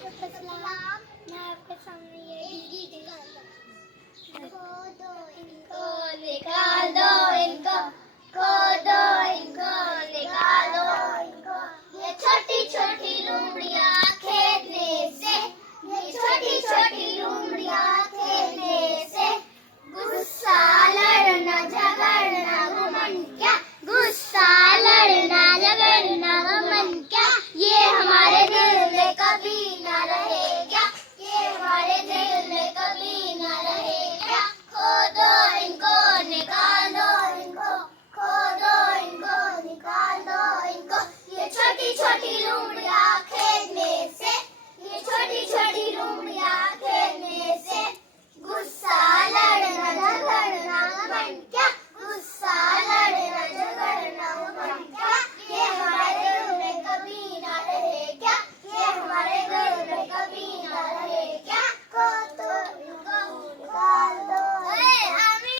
मैं आपके सामने ये गीत खोदो इनको, निकाल दो इनको, खोदो इनको, निकाल दो इनको, ये छोटी छोटी लुमड़ियाँ